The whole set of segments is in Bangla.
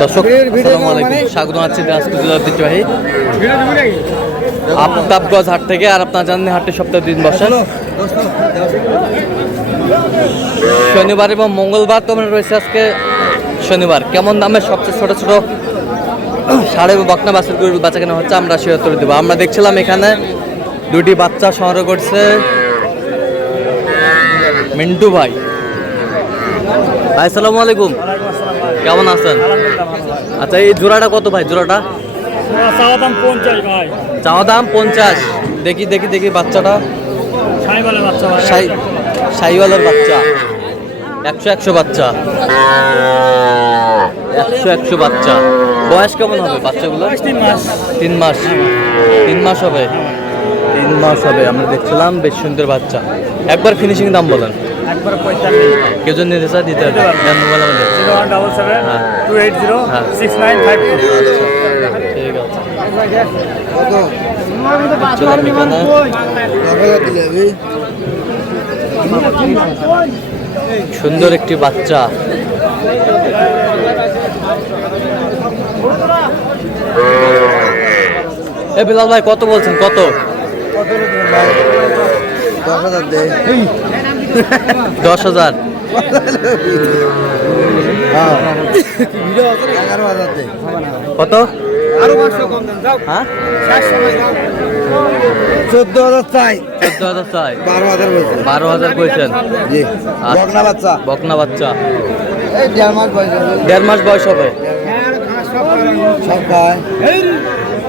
দর্শক আসসালামু আলাইকুম, স্বাগত জানাচ্ছি দিনাজপুর জেলার ঐতিহ্যবাহী আফতাবগঞ্জ হাট থেকে। আর আপনারা জানেন হাটটি সপ্তাহে 2 দিন বসেন, শনিবার এবং মঙ্গলবার। তো আমরা রয়েছে আজকে শনিবার। কেমন দামে সবচেয়ে ছোট ছোট সাড়ে বকনা বাছুর গরুর বাচ্চা কেনা হচ্ছে আমরা সে উত্তর দেবো। আমরা দেখছিলাম এখানে 2টি বাচ্চা সংগ্রহ করছে মিন্টু ভাই। ভাই আসসালামু আলাইকুম, কেমন আছেন? আচ্ছা, এই জোড়াটা কত ভাই? জোড়াটা চাওয়া দাম 50 ভাই। চাওয়া দাম 50। দেখি দেখি দেখি বাচ্চাটা। শাহিওয়ালের বাচ্চা ভাই। শাহিওয়ালের বাচ্চা। 100 বাচ্চা, 100 বাচ্চা। বয়স কেমন হবে বাচ্চাগুলো? 3 মাস। 3 মাস, 3 মাস হবে। 3 মাস হবে। আমরা দেখছিলাম বেশ সুন্দর বাচ্চা। একবার ফিনিশিং দাম বলেন। একবার 45। কেউ যদি নিতে চায় দিতে হবে। মোবাইল আমাদের 0177 হ্যাঁ 280 হ্যাঁ 6952। ঠিক আছে। সুন্দর একটি বাচ্চা। এ বিলাল ভাই কত বলছেন? কত? 10,000। কত? হ্যাঁ 14,000 চাই। 14,000 চাই। 12,000 কইছেন? জি। বকনা বাচ্চা। বকনা বাচ্চা। এই 1.5 মাস বয়স। 1.5 মাস বয়স হবে। সব খায়।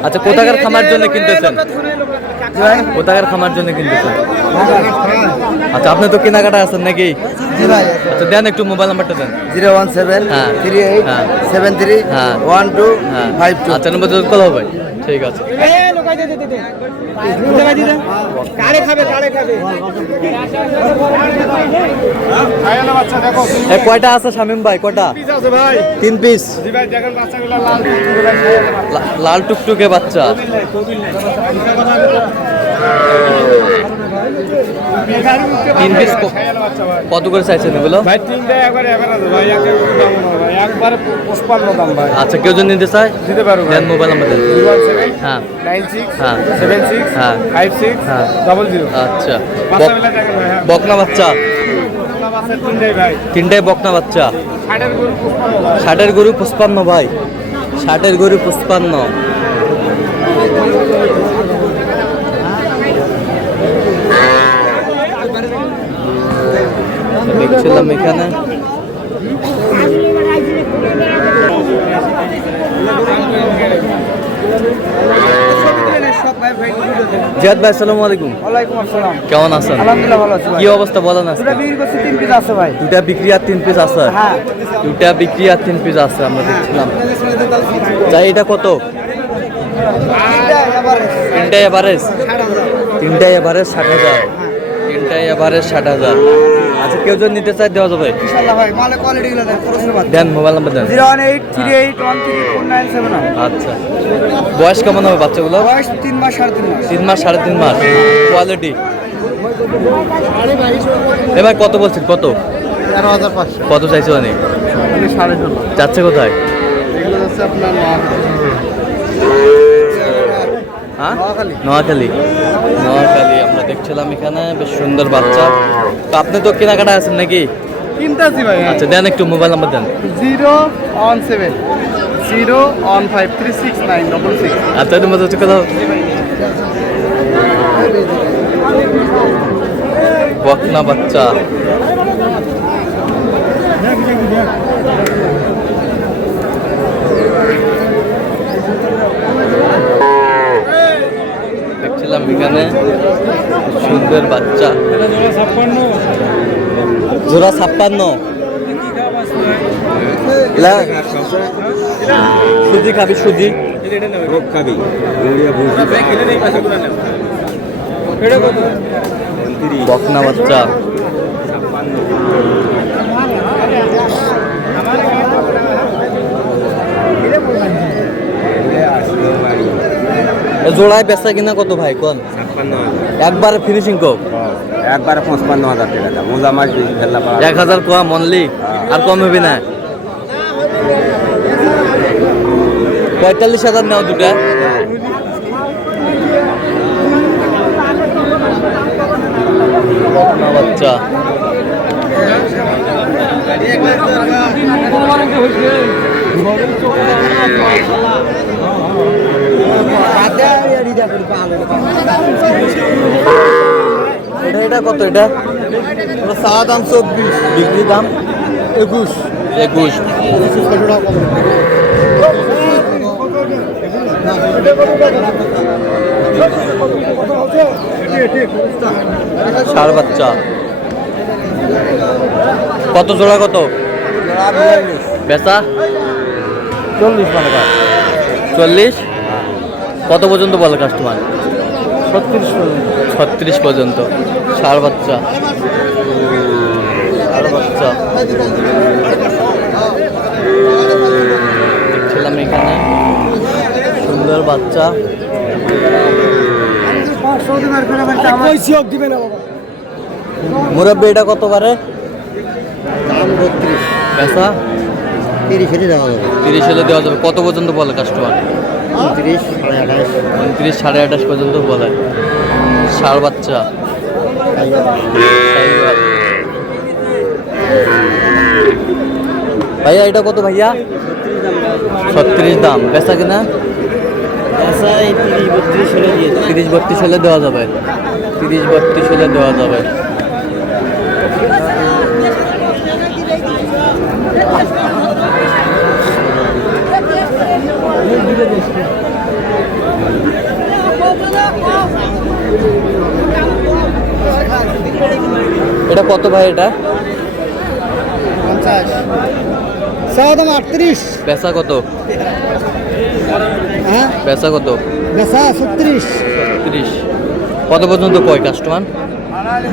আচ্ছা, কোথাকার খামার জন্য কিনতেছেন? কোথাকার খামার জন্য কিনতেছেন? আচ্ছা, আপনি তো কেনাকাটা আছেন নাকি? জি ভাই। আচ্ছা, দেন একটু মোবাইল নাম্বারটা দেন। 017 হ্যাঁ 38 হ্যাঁ 73 হ্যাঁ 12 হ্যাঁ 52। আচ্ছা, নম্বর যোগ করো ভাই। ঠিক আছে। কয়টা আছে শামিম ভাই? কয়টা? 3 পিস। লাল টুকটুকে বাচ্চা। তিন পিস কত করে চাইছেন এগুলো? ভাই তিনটা একবারে এভারেজ ভাই, একবারে 55 দাম ভাই। আচ্ছা, কেউ যদি নিতে চায় দিতে পারবো। দেন মোবাইল নাম্বার দেন। 017 হ্যাঁ 96 হ্যাঁ 76 হ্যাঁ 56 হ্যাঁ 00। আচ্ছা, বাচ্চা মিলা দেখেন ভাই। হ্যাঁ বকনা বাচ্চা। বাচ্চা তিনটাই ভাই। তিনটাই বকনা বাচ্চা। 60 গরু 55 ষাটের গরু 55 ভাই। 60 গরু 55। দেখছিলাম এখানে জিয়াদ ভাই আসসালামু আলাইকুম। ওয়ালাইকুম আসসালাম। কেমন আছেন? আলহামদুলিল্লাহ ভালো আছি ভাই। কি অবস্থা বলেন আজকে? এটা বিক্রি করছি 3 পিস আছে ভাই। 2টা বিক্রি আর 3 পিস আছে। হ্যাঁ 2টা বিক্রি আর 3 পিস আছে আমরা দেখছিলাম। তাই এটা কত? তিনটাই এভারেজ। 60,000। 3টাই এভারেজ 60,000। আচ্ছা, কেউ যদি নিতে চায় দেওয়া যাবে? ইনশাআল্লাহ ভাই। মালে কোয়ালিটি গুলো দেন, খরচের বাদ। দেন মোবাইল নাম্বার দেন। 018 38 134979। আচ্ছা, বয়স কেমন হবে বাচ্চাগুলো? বয়স 3 মাস 3.5 মাস। 3 মাস 3.5 মাস। কোয়ালিটি এবার কত বলছেন? কত? 13,500। কত চাইছো? অনেক 16.5। যাচ্ছে কোথায়? এগুলো হচ্ছে আপনার হ্যাঁ নোয়াখালী। আমরা দেখছিলাম এখানে বেশ সুন্দর বাচ্চা। তো আপনি তো কেনাকাটা আছেন নাকি? কিনতাছি ভাই। আচ্ছা, দেন একটু মোবাইল নাম্বার দেন। 017 015 36966। আচ্ছা, তোমার হচ্ছে কথা বকনা বাচ্চা। দেখছিলাম এখানে সুন্দর বাচ্চা। জোড়া 56। সুজি খাবি? সুজি খাবি? বকনা বাচ্চা। জোড়ায় বেচা কিনা কত ভাই? কোন একবার ফিনিশিং কোক একবারে 55,000 টাকা দাম। মোজা মাছ 1,000 কম অনলি, আর কম হবে না। 45,000 নাও দুটা। বকনা বাচ্চা এটা কত? এটা চা দাম 24, বিক্রি দাম 21। 21। ষাঁড় বাচ্চা কত জোড়া? কত বেচা? 40 টাকা। 40। কত পর্যন্ত বলে কাস্টমার? 36 পর্যন্ত। 36 পর্যন্ত। ষাঁড় বাচ্চা দেখছিলাম এখানে সুন্দর বাচ্চা। মুরব্বী এটা কত পারে? দাম 32। বেচা 30 হলে দেওয়া যাবে। 30 হলে দেওয়া যাবে। কত পর্যন্ত বলে কাস্টমার? 29, 28। 29, 28.5 পর্যন্ত বলে। ষাঁড় বাচ্চা ভাইয়া এটা কত ভাইয়া? 36 দাম। বেচা কিনা? 30-32 হলে দেওয়া যাবে। 30-32 হলে দেওয়া যাবে। এটা কত ভাই? এটা 50। চা দাম 38। পেশা কত? হ্যাঁ, পেশা কত? বেচা 36। 30। কত পর্যন্ত কয় কাস্টমার?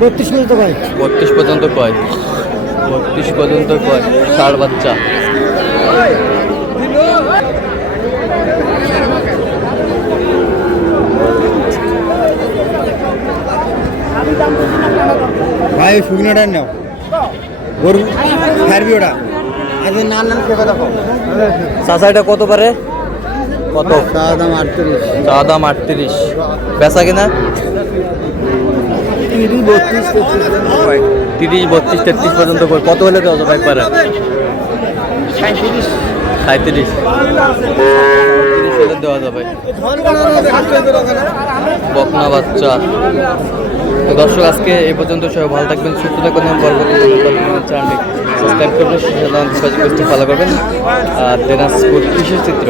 32 পর্যন্ত ভাই। 32 পর্যন্ত কয়। 32 পর্যন্ত কয়। ষাঁড় বাচ্চা ভাই শুকনোটা নাও, গরু ছাড়বি ওটা। আজ নান খেয়ে দেখো। চাচা এটা কত পারে? কত? চা দাম 38। চা দাম 38। বেচা কিনা? 30-32-33 পর্যন্ত কয়। কত হলে দেওয়া যাবে একবারে? 37। 37 হলে দেওয়া যাবে। বকনা বাচ্চা। তো দর্শক আজকে এই পর্যন্ত সবাই ভালো থাকবেন, সুস্থ থাকবেন এবং পরবর্তী চ্যানেলটি সাবস্ক্রাইব করবেন, ফলো করবেন। আর দিনাজপুর কৃষি চিত্র।